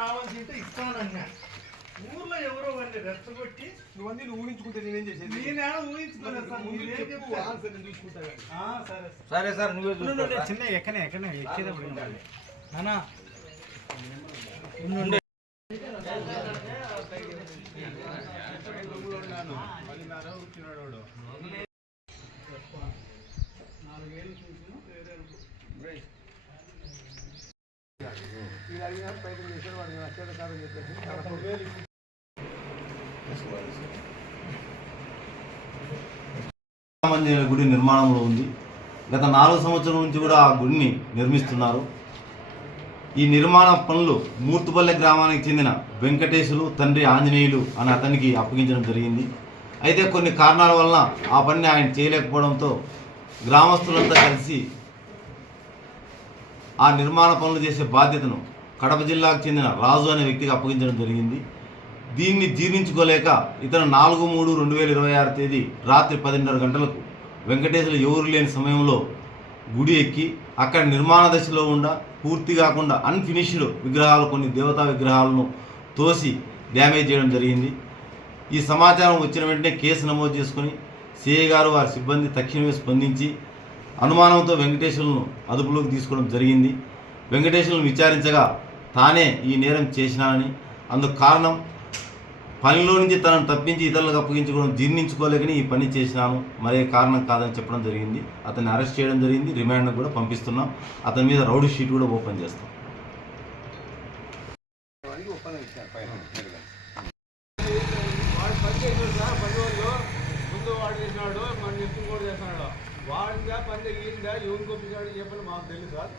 రావాల్సింటే ఇస్తానన్నా ఊర్లో ఎవరో వాడిని రెచ్చగొట్టి నువ్వన్నీ ఊహించుకుంటే నేనేం చేసేది? నేనేమో ఊహించుకోలేదు సార్. సరే సార్ నువ్వే చిన్న ఎక్కనే ఎక్కేటప్పుడు నానా గుడి నిర్మాణంలో ఉంది. గత 4 సంవత్సరాల నుంచి కూడా ఆ గుడిని నిర్మిస్తున్నారు. ఈ నిర్మాణ పనులు మూర్తుపల్లె గ్రామానికి చెందిన వెంకటేశులు తండ్రి ఆంజనేయులు అని అతనికి అప్పగించడం జరిగింది. అయితే కొన్ని కారణాల వలన ఆ పనిని ఆయన చేయలేకపోవడంతో గ్రామస్తులంతా కలిసి ఆ నిర్మాణ పనులు చేసే బాధ్యతను కడప జిల్లాకు చెందిన రాజు అనే వ్యక్తికి అప్పగించడం జరిగింది. దీన్ని జీర్ణించుకోలేక ఇతను 4/3/2026 తేదీ రాత్రి 10:30 గంటలకు వెంకటేశ్వర ఎవరు లేని సమయంలో గుడి ఎక్కి అక్కడ నిర్మాణ దశలో పూర్తి కాకుండా అన్ఫినిష్డ్ విగ్రహాలు కొన్ని దేవతా విగ్రహాలను తోసి డ్యామేజ్ చేయడం జరిగింది. ఈ సమాచారం వచ్చిన వెంటనే కేసు నమోదు చేసుకుని సిఐ గారు వారి సిబ్బంది తక్షణమే స్పందించి అనుమానంతో వెంకటేశ్వరులను అదుపులోకి తీసుకోవడం జరిగింది. వెంకటేశ్వరులను విచారించగా తానే ఈ నేరం చేసినానని, అందుకు కారణం పనిలో నుంచి తనను తప్పించి ఇతరులకు అప్పగించుకోవడం జీర్ణించుకోలేకని ఈ పని చేసినాను, మరే కారణం కాదని చెప్పడం జరిగింది. అతన్ని అరెస్ట్ చేయడం జరిగింది. రిమాండ్కు కూడా పంపిస్తున్నాం. అతని మీద రౌడీ షీట్ కూడా ఓపెన్ చేస్తాం. వాడిగా పని ఈయనగా ఎవరు కొప్పించాడు చెప్పని మాకు తెలుసు సార్.